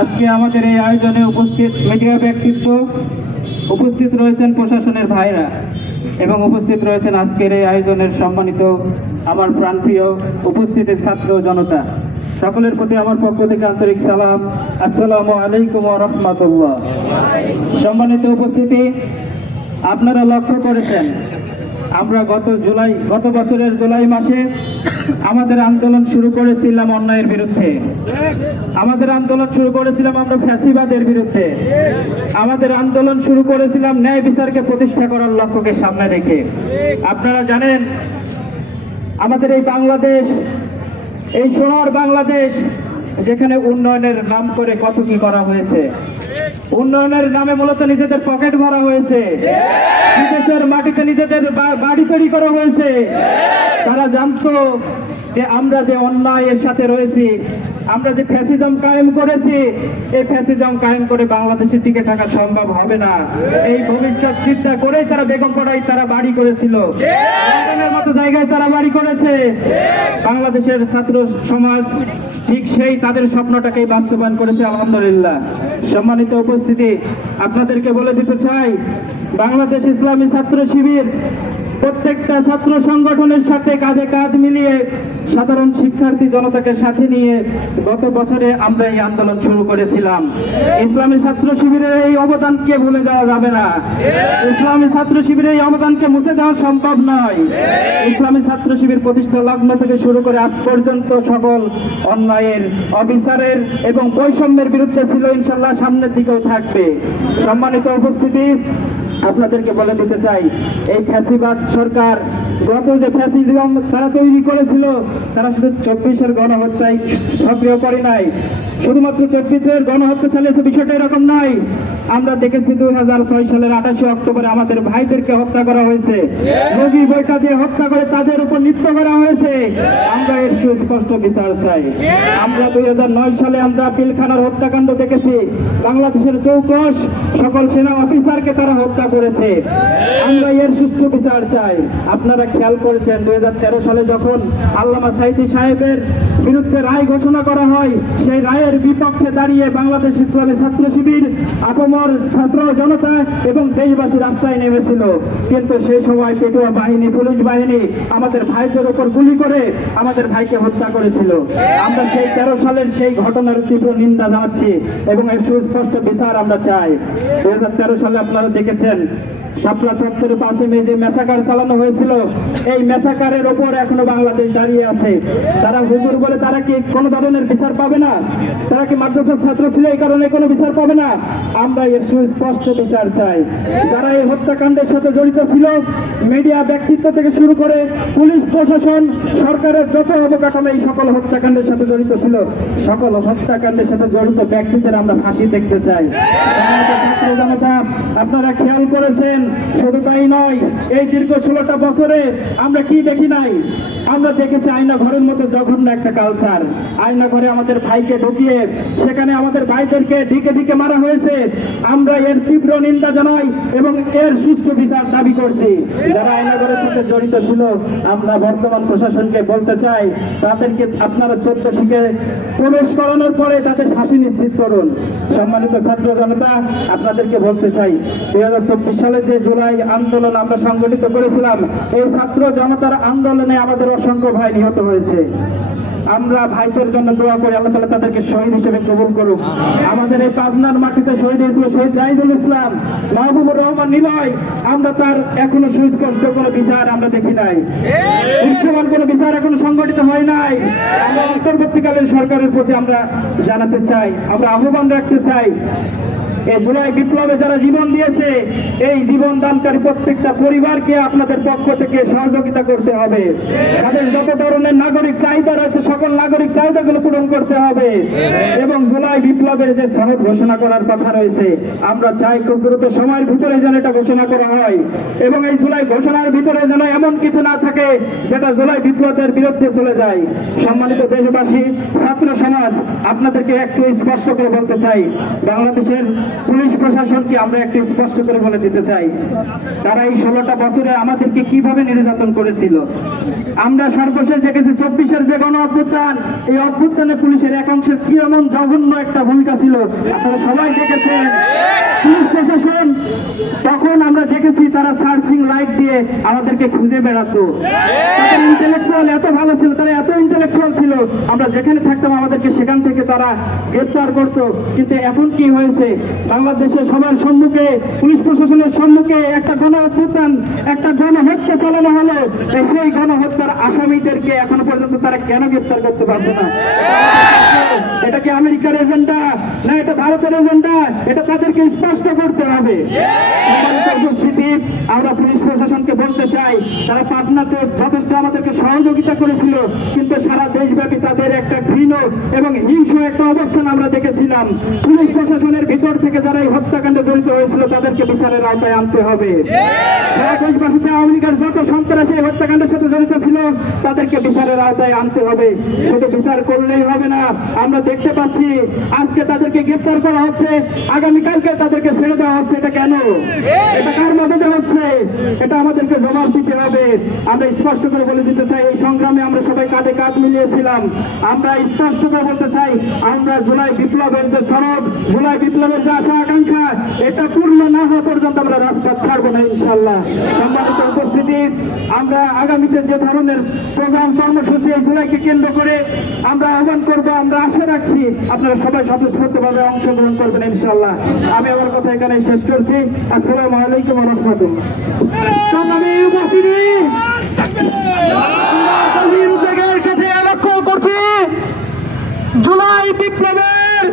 আজকে আমাদের এই আয়োজনে উপস্থিত মিডিয়া ব্যক্তিত্ব, উপস্থিত রয়েছেন প্রশাসনের ভাইরা এবং উপস্থিত রয়েছেন আজকের এই আয়োজনের সম্মানিত আমার প্রাণপ্রিয় উপস্থিত ছাত্র জনতা। সকলের প্রতি আমার পক্ষ থেকে আন্তরিক সালাম। আসসালামু আলাইকুম রহমতুল্লাহ। সম্মানিত উপস্থিতি, আপনারা লক্ষ্য করেছেন, আমরা গত জুলাই, গত বছরের জুলাই মাসে আমাদের আন্দোলন শুরু করেছিলাম অন্যায়ের বিরুদ্ধে। আমাদের আন্দোলন শুরু করেছিলাম আমরা ফ্যাসিবাদের বিরুদ্ধে। আমাদের আন্দোলন শুরু করেছিলাম ন্যায় বিচারকে প্রতিষ্ঠা করার লক্ষ্যকে সামনে রেখে। আপনারা জানেন, আমাদের এই বাংলাদেশ এই সোনার বাংলাদেশ, যেখানে উন্নয়নের নাম করে কত কি করা হয়েছে। উন্নয়নের নামে মূলত নিজেদের পকেট ভরা হয়েছে। বিদেশের মাটিতে নিজেদের বাড়ি তৈরি করা হয়েছে। তারা জানতো যে আমরা যে অন্যায়ের সাথে রয়েছি, আমরা যে ফ্যাসিজম কায়েম করেছি, এই ফ্যাসিজম কায়েম করে বাংলাদেশের টিকে থাকা সম্ভব হবে না। এই ভবিষ্যৎ চিন্তা করেই তারা বেগম পড়াই তারা বাড়ি করেছিল। লন্ডনের মতো জায়গায় তারা বাড়ি করেছে। বাংলাদেশের ছাত্র সমাজ ঠিক সেই তাদের স্বপ্নটাকেই বাস্তবায়ন করেছে, আলহামদুলিল্লাহ। সম্মানিত উপস্থিতি আপনাদেরকে বলে দিতে চাই, বাংলাদেশ ইসলামী ছাত্র শিবির প্রত্যেকটা ছাত্র সংগঠনের সাথে কাঁধে কাঁধ মিলিয়ে সাধারণ শিক্ষার্থী জনতাকে সাথে নিয়ে গত বছরে আমরা এই আন্দোলন শুরু করেছিলাম। ইসলামী ছাত্র শিবিরের এই অবদানকে ভুলে যাওয়া যাবে না। ইসলামী ছাত্র শিবিরের এই অবদানকে মুছে দেওয়া সম্ভব নয়। ইসলামী ছাত্র শিবির প্রতিষ্ঠা লগ্ন থেকে শুরু করে আজ পর্যন্ত সকল অন্যায়ের, অবিচারের এবং বৈষম্যের বিরুদ্ধে ছিল ইনশাল্লাহ সামনের দিকেও থাকবে। সম্মানিত উপস্থিতি আপনাদেরকে বলে দিতে চাই, এই ফ্যাসিবাদ সরকার গত যে ফ্যাসিজম তারা তৈরি করেছিল, তারা শুধু চব্বিশের গণহত্যায় সক্রিয় করে নাই। শুধুমাত্র চব্বিশের গণহত্যা চালিয়েছে বিষয়টা এরকম নয়। আমরা দেখেছি দুই হাজার ছয় সালের আঠাশে অক্টোবরে আমাদের ভাইদেরকে হত্যা করা হয়েছে। রোগী বৈঠা দিয়ে হত্যা করে তাদের উপর নৃত্য করা হয়েছে। আমরা এর সুস্পষ্ট বিচার চাই। আমরা দুই হাজার নয় সালে আমরা পিলখানার হত্যাকাণ্ড দেখেছি। বাংলাদেশের চৌকস, সকল সেনা অফিসারকে তারা হত্যা করেছে। আমরা এর সুস্থ বিচার চাই। আপনারা খেয়াল করেছেন, দুই হাজার তেরো সালে যখন আল্লামা সাইদি সাহেবের বিরুদ্ধে রায় ঘোষণা করা হয়, সেই রায়ের বিপক্ষে দাঁড়িয়ে বাংলাদেশ ইসলামী ছাত্র শিবির আপমর ছাত্র জনতা এবং দেশবাসী রাস্তায় নেমেছিল। কিন্তু সেই সময় পেটুয়া বাহিনী, পুলিশ বাহিনী আমাদের ভাইদের উপর গুলি করে আমাদের ভাইকে হত্যা করেছিল। আমরা সেই তেরো সালের সেই ঘটনার তীব্র নিন্দা জানাচ্ছি এবং এর সুস্পষ্ট বিচার আমরা চাই। দুই হাজার তেরো সালে আপনারা দেখেছেন Amém. শাপলা চত্বরের পাশে যে মেসাকার চালানো হয়েছিল। এই মেসাকারের ওপর এখনও বাংলাদেশ দাঁড়িয়ে আছে। তারা হুজুর বলে তারা কি কোনো ধরনের বিচার পাবে না? তারা কি মাদ্রাসার ছাত্র ছিল এই কারণে কোনো বিচার পাবে না? আমরা এর সুস্পষ্ট বিচার চাই। যারা এই হত্যাকাণ্ডের সাথে জড়িত ছিল, মিডিয়া ব্যক্তিত্ব থেকে শুরু করে পুলিশ প্রশাসন, সরকারের যত অবকাঠামো এই সকল হত্যাকাণ্ডের সাথে জড়িত ছিল, সকল হত্যাকাণ্ডের সাথে জড়িত ব্যক্তিদের আমরা ফাঁসি দেখতে চাই। আপনারা খেয়াল করেছেন শুধু তাই নয়, এই দীর্ঘ ষোলোটা বছরে আমরা কি দেখি নাই? আমরা দেখেছি আয়না ঘরের মতো জঘন্য একটা কালচার আয়না ঘরে আমাদের ভাইকে ঢুকিয়ে সেখানে আমাদের ভাইদেরকে দিকে দিকে মারা হয়েছে। আমরা এর তীব্র নিন্দা জানাই এবং এর সুষ্ঠু বিচার দাবি করছি। যারা আয়না ঘরের সাথে জড়িত ছিল, আমরা বর্তমান প্রশাসনকে বলতে চাই, তাদেরকে আপনারা চোদ্দ শিখে প্রবেশ করানোর পরে তাদের ফাঁসি নিশ্চিত করুন। সম্মানিত ছাত্র জনতা, আপনাদেরকে বলতে চাই, দুই হাজার চব্বিশ সালে যে জুলাই আন্দোলন আমরা সংগঠিত করেছিলাম। এই ছাত্র জনতার আন্দোলনে আমাদের অসংখ্য ভাই নিহত হয়েছে। আমরা ভাইদের জন্য দোয়া করি, আল্লাহ তালা তাদেরকে শহীদ হিসেবে কবুল করুক। আমাদের এই পাবনার মাটিতে শহীদ হয়েছিল শহীদ জাহিদুল ইসলাম। মাহবুবুর রহমান নিলয়, আমরা তার এখনও সুস্পষ্ট কোনো বিচার আমরা দেখি নাই। দৃশ্যমান কোনো বিচার এখনও সংগঠিত হয় নাই। আমরা অন্তর্বর্তীকালীন সরকারের প্রতি আমরা জানাতে চাই, আমরা আহ্বান রাখতে চাই। এই জুলাই বিপ্লবে যারা জীবন দিয়েছে, এই জীবন দানকারী প্রত্যেকটা পরিবারকে আপনাদের পক্ষ থেকে সহযোগিতা করতে হবে। তাদের যত ধরনের নাগরিক চাহিদা রয়েছে, সকল নাগরিক চাহিদাগুলো পূরণ করতে হবে। এবং জুলাই বিপ্লবের যে সনদ ঘোষণা করার কথা রয়েছে, আমরা চাই খুব দ্রুত সময়ের ভিতরে যেন এটা ঘোষণা করা হয়। এবং এই জুলাই ঘোষণার ভিতরে যেন এমন কিছু না থাকে, যেটা জুলাই বিপ্লবের বিরুদ্ধে চলে যায়। সম্মানিত দেশবাসী, ছাত্র সমাজ, আপনাদেরকে একটু স্পষ্ট করে বলতে চাই, বাংলাদেশের পুলিশ প্রশাসনকে আমরা একটু স্পষ্ট করে বলে দিতে চাই। তারা এই ষোলোটা বছরে আমাদেরকে কীভাবে নির্যাতন করেছিল? আমরা সর্বশেষ দেখেছি, চব্বিশের যে গণ অভ্যুত্থান, এই অভ্যুত্থানে পুলিশের একাংশের কি এমন জঘন্য একটা ভূমিকা ছিল, আপনারা সবাই দেখেছেন। পুলিশ প্রশাসন তখন আমরা দেখেছি তারা সার্চিং লাইট দিয়ে আমাদেরকে খুঁজে বেড়াতো। তাদের ইন্টেলেকচুয়াল এত ভালো ছিল, তারা এত ইন্টেলেকচুয়াল ছিল। আমরা যেখানে থাকতাম, আমাদেরকে সেখান থেকে তারা গ্রেফতার করতো। কিন্তু এখন কি হয়েছে? বাংলাদেশের সবার সম্মুখে, পুলিশ প্রশাসনের সম্মুখে একটা গণ অভ্যুত্থান একটা গণহত্যা চালানো হলো। সেই গণহত্যার আসামিদেরকে এখনও পর্যন্ত তারা কেন গ্রেফতার করতে পারছে না? এটা কি আমেরিকার এজেন্ডা? না, এটা ভারতের এজেন্ডা? এটা তাদেরকে স্পষ্ট করতে হবে। আমরা পুলিশ প্রশাসনকে বলতে চাই, তারা পাবনাতে যথেষ্ট আমাদেরকে সহযোগিতা করেছিল, কিন্তু সারা দেশব্যাপী তাদের একটা ঘৃণ এবং হিংস্র একটা অবস্থান আমরা দেখেছিলাম। পুলিশ প্রশাসনের ভিতর থেকে যারা এই হত্যাকাণ্ডে জড়িত হয়েছিল, তাদেরকে বিচারের আওতায় আনতে হবে। সারা দেশবাসীতে আওয়ামী লীগের যত সন্ত্রাসী এই হত্যাকাণ্ডের সাথে জড়িত ছিল, তাদেরকে বিচারের আওতায় আনতে হবে। সেটা বিচার করলেই হবে না, আমরা দেখতে পাচ্ছি, আজকে তাদেরকে গ্রেফতার করা হচ্ছে, আগামীকালকে তাদেরকে ছেড়ে দেওয়া হচ্ছে। এটা কেন? এটা কার মদতে হচ্ছে, এটা আমাদেরকে জবাব দিতে হবে। আমরা স্পষ্ট করে বলে দিতে চাই, এই সংগ্রামে আমরা কাঁধে কাঁধ মিলিয়েছিলাম। আমরা স্পষ্ট বলতে চাই, আমরা জুলাই বিপ্লবের যে সনদ জুলাই বিপ্লবের যে আশা, আকাঙ্ক্ষা, এটা পূর্ণ না হওয়া পর্যন্ত আমরা রাজপথ ছাড়বো না ইনশাল্লাহ সম্মানিত উপস্থিতি, আমরা আগামীতে যে ধরনের প্রোগ্রাম, কর্মসূচি এই জুলাইকে কেন্দ্র করে আমরা আহ্বান করব, আমরা আশা রাখছি আপনারা সবাই স্বতঃস্ফূর্তভাবে অংশগ্রহণ করবেন ইনশাল্লাহ আমি আমার কথা এখানে শেষ করছি। আসসালামু আলাইকুম রহমতুল্লাহ। সংগ্রামী উপস্থিতি আমরা কবির উদ্যোগের সাথে লক্ষ্য করছি জুলাই বিপ্লবের